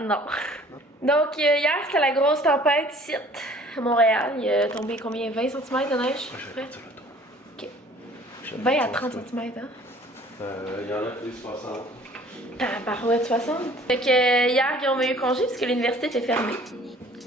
non. Donc, hier, c'était la grosse tempête ici, à Montréal. Il a tombé combien? 20 cm de neige? Ok. 20 à 30 cm, hein? Il y en a qui disent 60. Tabarouette 60. Fait que hier, Guillaume a eu congé parce que l'université était fermée.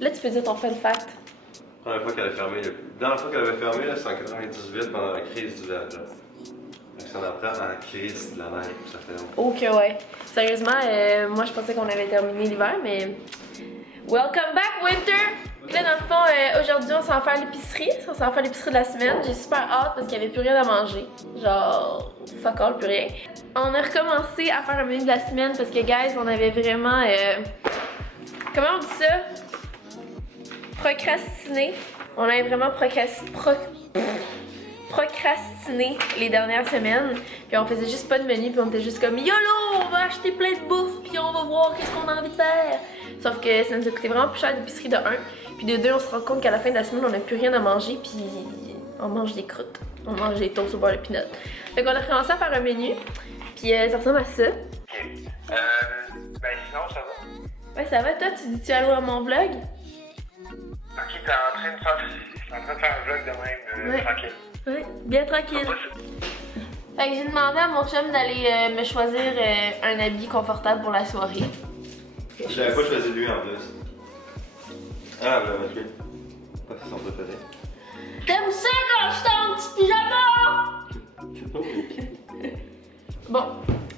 Là, tu peux dire ton fun fact. La première fois qu'elle a fermé, la dernière fois qu'elle avait fermé, c'était en 98 pendant la crise du verglas. Ça en apprend en crise de la neige, ça fait longtemps. Ok, ouais. Sérieusement, moi je pensais qu'on avait terminé l'hiver, mais. Welcome back, winter! Là, dans le fond, aujourd'hui, on s'en va faire l'épicerie. On s'en va faire l'épicerie de la semaine. J'ai super hâte parce qu'il n'y avait plus rien à manger. Genre, fuck all, plus rien. On a recommencé à faire un menu de la semaine parce que, guys, on avait vraiment. Comment on dit ça? Procrastiné. On avait vraiment procrastiné les dernières semaines. Puis on faisait juste pas de menu, puis on était juste comme YOLO, on va acheter plein de bouffe, puis on va voir qu'est-ce qu'on a envie de faire. Sauf que ça nous a coûté vraiment plus cher d'épicerie de 1. Puis de 2, on se rend compte qu'à la fin de la semaine, on n'a plus rien à manger, puis on mange des croûtes. On mange des toasts au beurre de pinot. Fait qu'on a commencé à faire un menu, puis ça ressemble à ça. Ok. Ben sinon, ça va. Ouais, ça va, toi? Tu dis-tu allô à mon vlog? Ok, t'es en train de faire un vlog de même, Ouais. tranquille. Ouais, bien tranquille. Fait que j'ai demandé à mon chum d'aller me choisir un habit confortable pour la soirée. Je l'avais pas choisi lui en plus. Ah, ben, ok. Ah, c'est son préféré. T'aimes ça quand je t'en petit pyjama? Bon,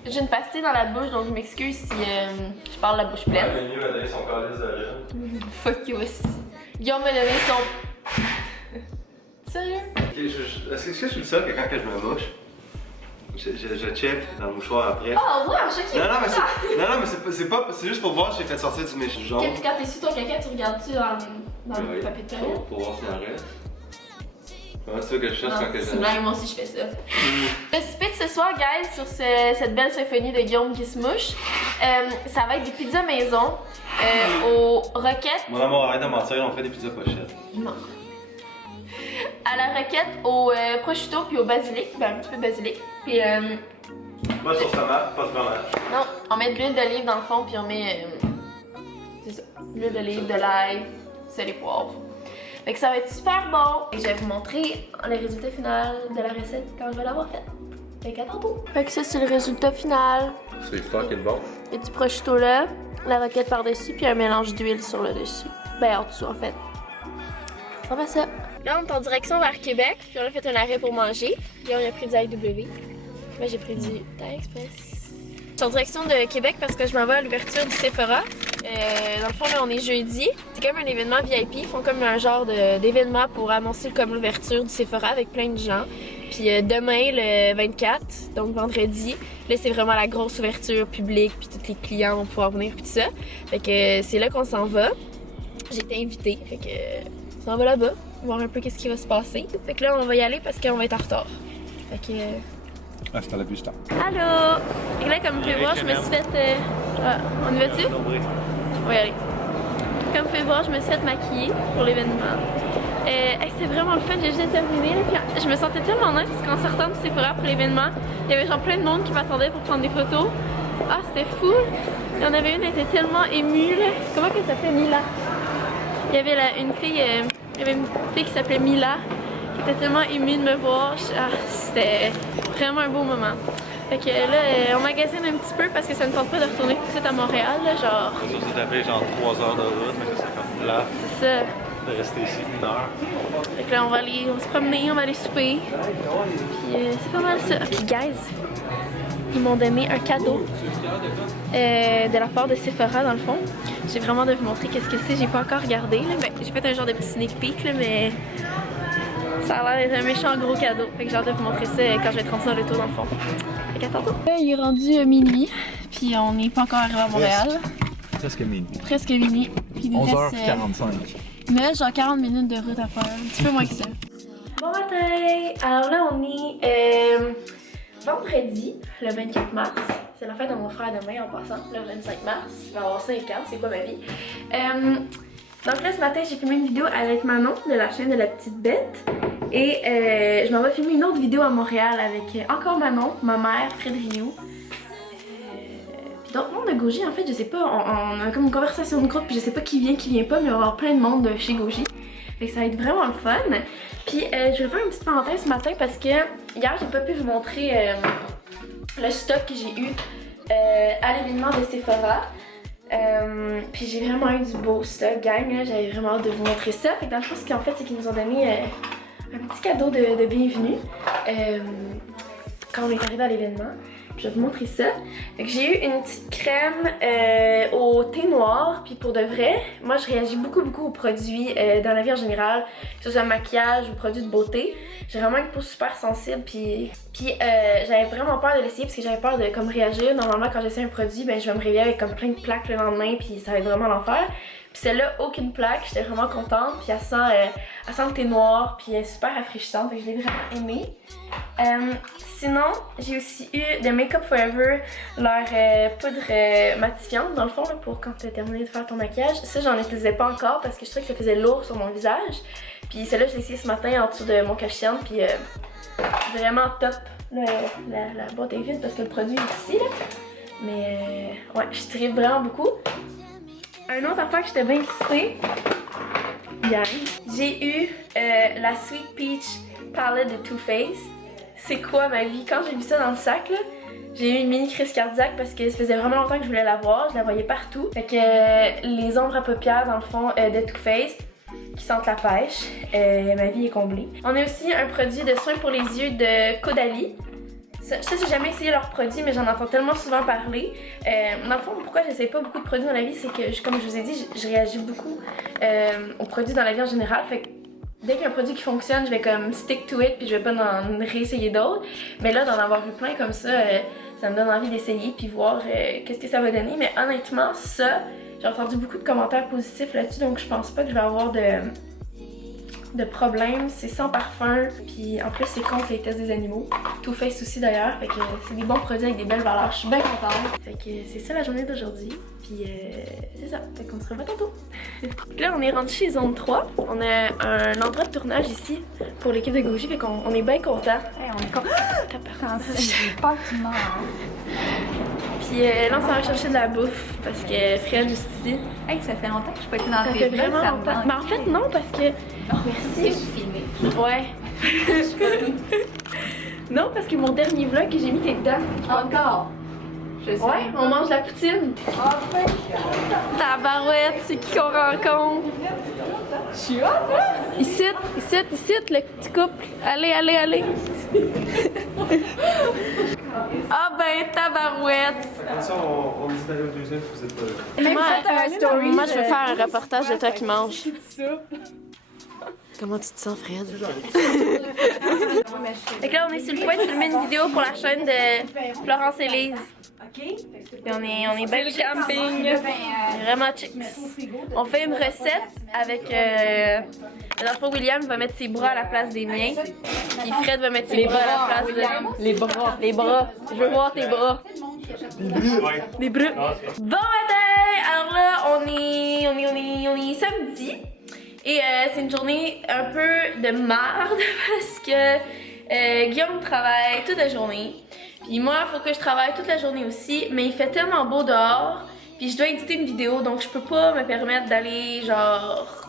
j'ai une pastille dans la bouche, donc je m'excuse si je parle la bouche Ouais, pleine. mais mieux m'a donné son calice de rire. Fuck you aussi. Guillaume m'a donné son... Sérieux? Ok, est-ce que je suis le seul que quand je me mouche, je check dans le mouchoir après? Oh, ouais, je sais qu'il Non, mais c'est juste pour voir si j'ai fait sortir du méchant jaune. Puis quand t'es sur ton caca, tu regardes-tu dans le Oui. papier de toilette? Pour voir s'il en reste. Comment tu veux que je cherche quand que C'est je... blague, moi aussi je fais ça. Le souper de ce soir, guys, sur cette belle symphonie de Guillaume qui se mouche, ça va être des pizzas maison aux roquettes. Mon amour, arrête de mentir, on fait des pizzas pochettes. Non. À la roquette, au prosciutto puis au basilic, ben un petit peu de basilic. Puis Pas sur tomate, pas de fromage. non, on met de l'huile d'olive dans le fond puis on met c'est ça, l'huile d'olive, de l'ail, sel et poivre. Fait que ça va être super bon. Et je vais vous montrer le résultat final de la recette quand je vais l'avoir faite. Fait qu'à tantôt. Fait que ça c'est le résultat final. C'est fucking bon. Et du prosciutto là, la roquette par-dessus puis un mélange d'huile sur le dessus. Ben en dessous en fait. Ça va ça. Là, on est en direction vers Québec, puis on a fait un arrêt pour manger. Puis on a pris du IW. Moi, j'ai pris du Thai Express. Je suis en direction de Québec parce que je m'en vais à l'ouverture du Sephora. Dans le fond, là, on est jeudi. C'est comme un événement VIP. Ils font comme un genre d'événement pour annoncer comme l'ouverture du Sephora avec plein de gens. Puis demain, le 24, donc vendredi, là, c'est vraiment la grosse ouverture publique, puis tous les clients vont pouvoir venir, puis tout ça. Fait que c'est là qu'on s'en va. J'ai été invitée, fait que on s'en va là-bas, voir un peu qu'est-ce qui va se passer. Fait que là, on va y aller parce qu'on va être en retard. Fait que... Ah, c'est à la bûche temps. Allô! Et là, comme vous pouvez voir, je me suis fait... on y va-tu? On va y aller. Comme vous pouvez voir, je me suis fait maquiller pour l'événement. C'était vraiment le fun, j'ai juste terminé. Là, puis je me sentais tellement nice parce qu'en sortant de Sephora pour l'événement, il y avait genre plein de monde qui m'attendait pour prendre des photos. Ah, c'était fou! Il y en avait une, elle était tellement émue. Là. Comment elle s'appelait? Mila. Il y avait une fille qui s'appelait Mila, qui était tellement émue de me voir. C'était vraiment un beau moment. Fait que là, on magasine un petit peu parce que ça ne tente pas de retourner tout de suite à Montréal, là, genre. Ça s'est tapé genre 3 heures de route, mais c'est comme plat C'est ça. de rester ici 1 heure. Fait que là, on va se promener, on va aller souper. Puis c'est pas mal ça. Puis guys, ils m'ont donné un cadeau de la part de Sephora dans le fond. J'ai vraiment de vous montrer qu'est-ce que c'est. J'ai pas encore regardé. Là. Ben, j'ai fait un genre de petit sneak peek, là, mais ça a l'air d'être un méchant gros cadeau. Fait que j'ai hâte de vous montrer ça quand je vais être rendue dans l'auto dans le fond. Fait qu'à tantôt. Là, il est rendu minuit, puis on n'est pas encore arrivé à Montréal. Presque minuit. Presque minuit. Puis il nous reste, 11h45. il me reste genre 40 minutes de route à faire. Un petit peu moins que ça. Bon matin! Alors là, on est vendredi, le 24 mars. C'est la fête de mon frère demain en passant, le 25 mars. Il va avoir 5 ans, c'est quoi ma vie? Donc là, ce matin, j'ai filmé une vidéo avec Manon de la chaîne de La Petite Bête. Et je m'en vais filmer une autre vidéo à Montréal avec encore Manon, ma mère, Fred Rioux. d'autres membres de Gouji, en fait, je sais pas, on a comme une conversation de groupe, puis je sais pas qui vient pas, mais il va y avoir plein de monde de chez Gouji. Fait que ça va être vraiment le fun. Puis je vais faire une petite parenthèse ce matin parce que hier j'ai pas pu vous montrer le stock que j'ai eu à l'événement de Sephora. Puis j'ai vraiment eu du beau stock, gang. J'avais vraiment hâte de vous montrer ça. Fait que dans le fond, ce qu'en fait, c'est qu'ils nous ont donné un petit cadeau de bienvenue quand on est arrivé à l'événement. Je vais vous montrer ça. J'ai eu une petite crème au thé noir, puis pour de vrai, moi je réagis beaucoup aux produits dans la vie en général, que ce soit maquillage ou produits de beauté. J'ai vraiment une peau super sensible, puis j'avais vraiment peur de l'essayer parce que j'avais peur de comme réagir. Normalement quand j'essaie un produit, ben je vais me réveiller avec comme plein de plaques le lendemain, puis ça va être vraiment l'enfer. Puis celle-là, aucune plaque, j'étais vraiment contente, puis elle sent le thé noir, puis elle est super rafraîchissante, donc je l'ai vraiment aimée. Sinon, j'ai aussi eu de Make Up Forever leur poudre matifiante, dans le fond, là, pour quand tu as terminé de faire ton maquillage. Ça, j'en utilisais pas encore parce que je trouvais que ça faisait lourd sur mon visage. Puis celle-là, je l'ai essayé ce matin en dessous de mon cache-tienne, puis vraiment top. La boîte est vide parce que le produit est ici, là. Mais ouais, je tripe vraiment beaucoup. Un autre affaire que j'étais bien excitée, j'ai eu la Sweet Peach Palette de Too Faced. C'est quoi ma vie? Quand j'ai vu ça dans le sac, là, j'ai eu une mini crise cardiaque parce que ça faisait vraiment longtemps que je voulais la voir. Je la voyais partout. Fait que les ombres à paupières, dans le fond, de Too Faced, qui sentent la pêche. Ma vie est comblée. On a aussi un produit de soins pour les yeux de Caudalie. Ça, j'ai jamais essayé leurs produits, mais j'en entends tellement souvent parler. Dans le fond, pourquoi j'essaye pas beaucoup de produits dans la vie, c'est que, comme je vous ai dit, je réagis beaucoup aux produits dans la vie en général. Fait que dès qu'il y a un produit qui fonctionne, je vais comme stick to it, puis je vais pas en réessayer d'autres. Mais là, d'en avoir eu plein comme ça, ça me donne envie d'essayer, puis voir qu'est-ce que ça va donner. Mais honnêtement, ça, j'ai entendu beaucoup de commentaires positifs là-dessus, donc je pense pas que je vais avoir de problème. C'est sans parfum, puis en plus c'est contre les tests des animaux. Too Faced aussi d'ailleurs, fait que c'est des bons produits avec des belles valeurs. Je suis bien contente. Fait que c'est ça la journée d'aujourd'hui, puis c'est ça, fait qu'on se revoit tantôt. Là on est rendu chez Zone 3, on a un endroit de tournage ici pour l'équipe de Gouji, fait qu'on est bien contents. Hey, on est contents. J'ai peur que tu meurs. Puis là on s'en va chercher de la bouffe parce que Fred juste ici. Hey, ça fait longtemps que je suis pas été dans Ça tes fait vlogs, vraiment ça me longtemps. manque. Mais en fait non, parce que... Oh, merci. Filmé. Ouais. Non, parce que mon dernier vlog que j'ai mis t'es dedans. Encore. Je sais. Ouais, on mange la poutine. Tabarouette, c'est qui qu'on rencontre? Je suis hot, hein? Ici, le petit couple. Allez. Ah ben, tabarouette. Ça, on dit d'aller au deuxième, vous êtes pas là. Moi, je veux faire un reportage de toi qui mange. Comment tu te sens, Fred? Fait que là, on est sur le point de filmer une vidéo pour la chaîne de Florence Elise. Et on est bien le camping. Vraiment chicks. On fait une recette avec... dans le fond, William va mettre ses bras à la place des miens. Puis Fred va mettre ses bras à la place de... Les bras. Je veux voir tes bras. Les bras. Bon matin! Alors là, on est samedi. Et c'est une journée un peu de marde parce que Guillaume travaille toute la journée. Puis moi, il faut que je travaille toute la journée aussi, mais il fait tellement beau dehors. Puis je dois éditer une vidéo, donc je peux pas me permettre d'aller genre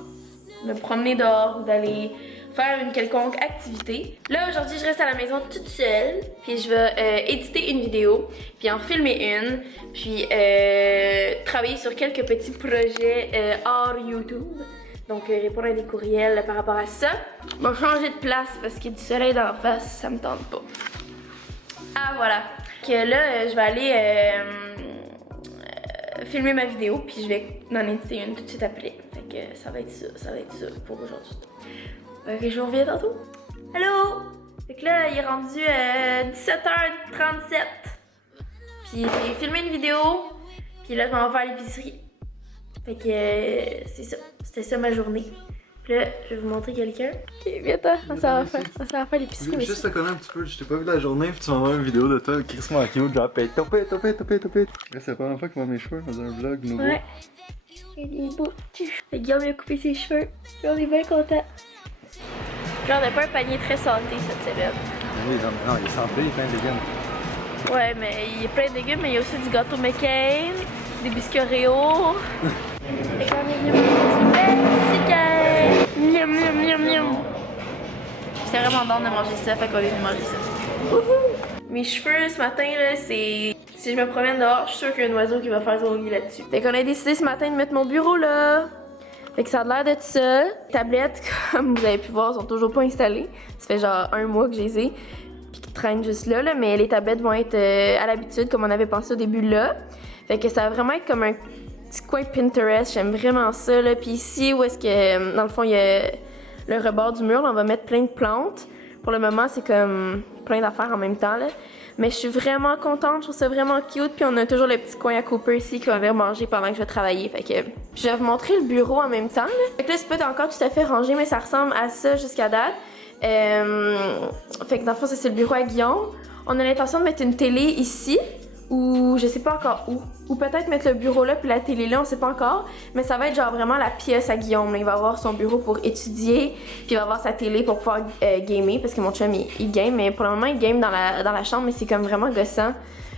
me promener dehors ou d'aller faire une quelconque activité. Là, aujourd'hui, je reste à la maison toute seule, puis je vais éditer une vidéo, puis en filmer une, puis travailler sur quelques petits projets hors YouTube. Donc, répondre à des courriels par rapport à ça. Je vais changer de place parce qu'il y a du soleil d'en face, ça me tente pas. Ah, voilà. Que là, je vais aller filmer ma vidéo, puis je vais en éditer une tout de suite après. Fait que ça va être ça pour aujourd'hui. Fait que je vous reviens tantôt. Allô? Fait que là, il est rendu 17h37. Puis j'ai filmé une vidéo, puis là, je m'en vais faire l'épicerie. Fait que c'est ça. C'était ça ma journée. Puis là, je vais vous montrer quelqu'un. Ok, viens-toi, on s'en va faire l'épicerie. Juste te connaître un petit peu, je t'ai pas vu la journée, puis tu m'envoies une vidéo de toi, Chris cute, genre paye, topé. Là, c'est la première fois qu'il voit mes cheveux dans un vlog nouveau. Ouais. Il est beau. Fait Guillaume a coupé ses cheveux. Puis on est bien contents. Puis on n'a pas un panier très santé cette semaine. Oui, non, il est santé, il est plein de légumes. Ouais, mais il y a plein de légumes, mais il y a aussi du gâteau McCain, des biscuits Oreo. Et quand on est venu manger du mexicain. Miam, miam, miam, miam. J'étais vraiment d'âme de manger ça, fait qu'on est venu manger ça. Wouhou! Mes cheveux ce matin, là, c'est. Si je me promène dehors, je suis sûre qu'il y a un oiseau qui va faire son lit là-dessus. Fait qu'on a décidé ce matin de mettre mon bureau là. Fait que ça a l'air de ça. Les tablettes, comme vous avez pu voir, sont toujours pas installées. Ça fait genre 1 mois que je les ai. Puis qui traînent juste là, mais les tablettes vont être à l'habitude, comme on avait pensé au début là. Fait que ça va vraiment être comme un petit coin Pinterest. J'aime vraiment ça, là. Puis ici, où est-ce que, dans le fond, il y a le rebord du mur, là, on va mettre plein de plantes. Pour le moment, c'est comme plein d'affaires en même temps, là. Mais je suis vraiment contente, je trouve ça vraiment cute. Puis on a toujours le petit coin à Cooper ici qu'on va manger pendant que je vais travailler. Fait que je vais vous montrer le bureau en même temps, là. Fait que là, c'est pas encore tout à fait rangé, mais ça ressemble à ça jusqu'à date. Fait que dans le fond, ça c'est le bureau à Guillaume. On a l'intention de mettre une télé ici, ou je sais pas encore où. Ou peut-être mettre le bureau là puis la télé là, on sait pas encore. Mais ça va être genre vraiment la pièce à Guillaume. Là. Il va avoir son bureau pour étudier, puis il va avoir sa télé pour pouvoir gamer, parce que mon chum il game, mais pour le moment il game dans la chambre, mais c'est comme vraiment gossant.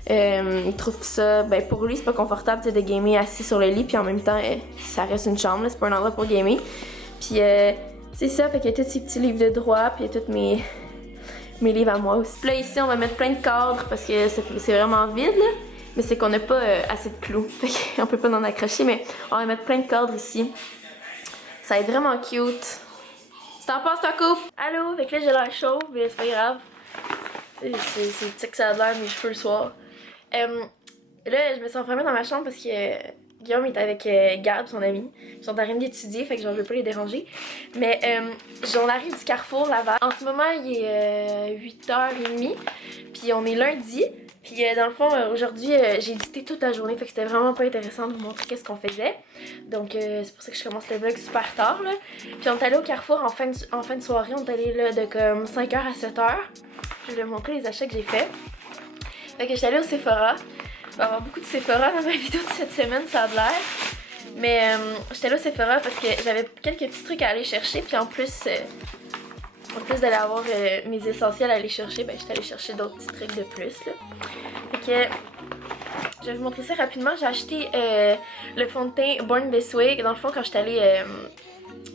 Il trouve ça, ben pour lui c'est pas confortable de gamer assis sur le lit, puis en même temps ça reste une chambre, c'est pas un endroit pour gamer. Puis c'est ça, fait qu'il y a tous ces petits livres de droit, puis il y a tous mes livres à moi aussi. Puis là ici on va mettre plein de cadres parce que c'est vraiment vide là. Mais c'est qu'on n'a pas assez de clous, fait qu'on peut pas en accrocher, mais on va mettre plein de cadres ici. Ça va être vraiment cute. Tu t'en penses, toi, coupe? Allô? Fait que là, j'ai l'air chauve, mais c'est pas grave. C'est ça que ça a l'air, mes cheveux le soir. Là, je me suis enfermée dans ma chambre parce que Guillaume est avec Gab, son ami. Ils sont en train d'étudier, fait que je veux pas les déranger. Mais on arrive du Carrefour Laval. En ce moment, il est 8h30, puis on est lundi. Puis dans le fond, aujourd'hui, j'ai édité toute la journée, fait que c'était vraiment pas intéressant de vous montrer qu'est-ce qu'on faisait. Donc c'est pour ça que je commence le vlog super tard, là. Puis on est allé au Carrefour en fin de soirée, on est allé là de comme 5h à 7h. Je vais vous montrer les achats que j'ai fait. Fait que j'étais allée au Sephora. Il va y avoir beaucoup de Sephora dans ma vidéo de cette semaine, ça a de l'air. Mais j'étais allée au Sephora parce que j'avais quelques petits trucs à aller chercher, puis en plus d'aller avoir mes essentiels à aller chercher, ben j'étais allée chercher d'autres petits trucs de plus là. Fait que je vais vous montrer ça rapidement. J'ai acheté le fond de teint Born This Way. Dans le fond, quand j'étais allée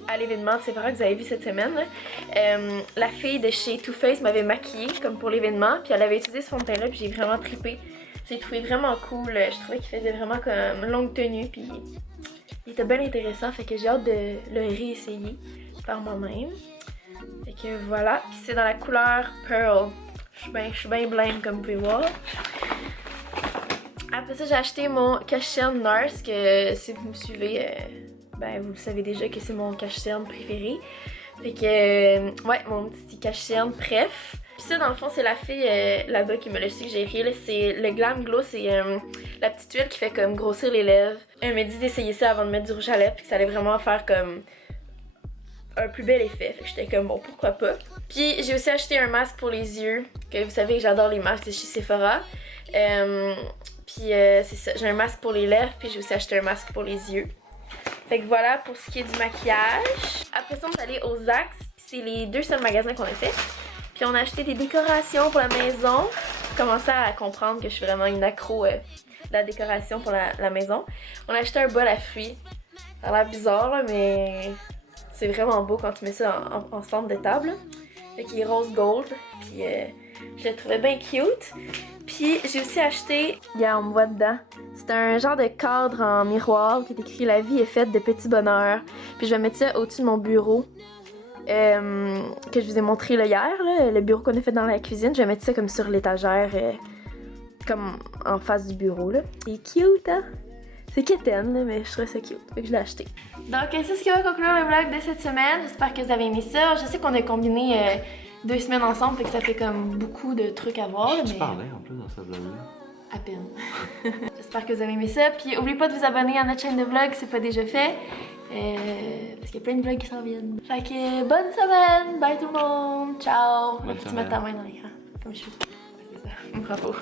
à l'événement de Sephora que vous avez vu cette semaine, là, la fille de chez Too Faced m'avait maquillée comme pour l'événement, puis elle avait utilisé ce fond de teint là, puis j'ai vraiment trippé. J'ai trouvé vraiment cool. Je trouvais qu'il faisait vraiment comme longue tenue, puis il était bien intéressant. Fait que j'ai hâte de le réessayer par moi-même. Fait que voilà, puis c'est dans la couleur Pearl. Je suis bien blême comme vous pouvez voir. Après ça, j'ai acheté mon cache-cerne Nars, que si vous me suivez, ben vous le savez déjà que c'est mon cache-cerne préféré. Fait que, ouais, mon petit cache-cerne bref. Puis ça, dans le fond, c'est la fille là-bas qui me l'a suggéré. C'est le Glam Glow, c'est la petite huile qui fait comme grossir les lèvres. Elle m'a dit d'essayer ça avant de mettre du rouge à lèvres, puis que ça allait vraiment faire comme un plus bel effet. Fait que j'étais comme bon, pourquoi pas. Puis j'ai aussi acheté un masque pour les yeux, que vous savez que j'adore les masques de chez Sephora. Puis c'est ça, j'ai un masque pour les lèvres, puis j'ai aussi acheté un masque pour les yeux. Fait que voilà pour ce qui est du maquillage. Après ça, on est allé aux Axe, c'est les 2 seuls magasins qu'on a fait. Puis on a acheté des décorations pour la maison. J'ai commencé à comprendre que je suis vraiment une accro de la décoration pour la maison. On a acheté un bol à fruits. Ça a l'air bizarre là, mais c'est vraiment beau quand tu mets ça en centre de table. Fait qu'il est rose gold. Puis je le trouvais bien cute. Puis j'ai aussi acheté, regarde, on me voit dedans. C'est un genre de cadre en miroir qui est écrit « La vie est faite de petits bonheurs ». Puis je vais mettre ça au-dessus de mon bureau. Que je vous ai montré là, hier, là, le bureau qu'on a fait dans la cuisine. Je vais mettre ça comme sur l'étagère, comme en face du bureau. Là. C'est cute, hein? C'est quétaine, là, mais je trouve ça cute. Fait que je l'ai acheté. Donc, c'est ce qui va conclure le vlog de cette semaine. J'espère que vous avez aimé ça. Je sais qu'on a combiné 2 semaines ensemble, fait que ça fait comme beaucoup de trucs à voir. Tu mais... parlais en plus dans ce vlog-là. À peine. J'espère que vous avez aimé ça. Puis, n'oubliez pas de vous abonner à notre chaîne de vlog si c'est pas déjà fait. Parce qu'il y a plein de vlogs qui s'en viennent. Fait que bonne semaine, bye tout le monde, ciao. Bonne Tu semaine. mets ta main dans l'écran, comme je fais. C'est ça, bravo.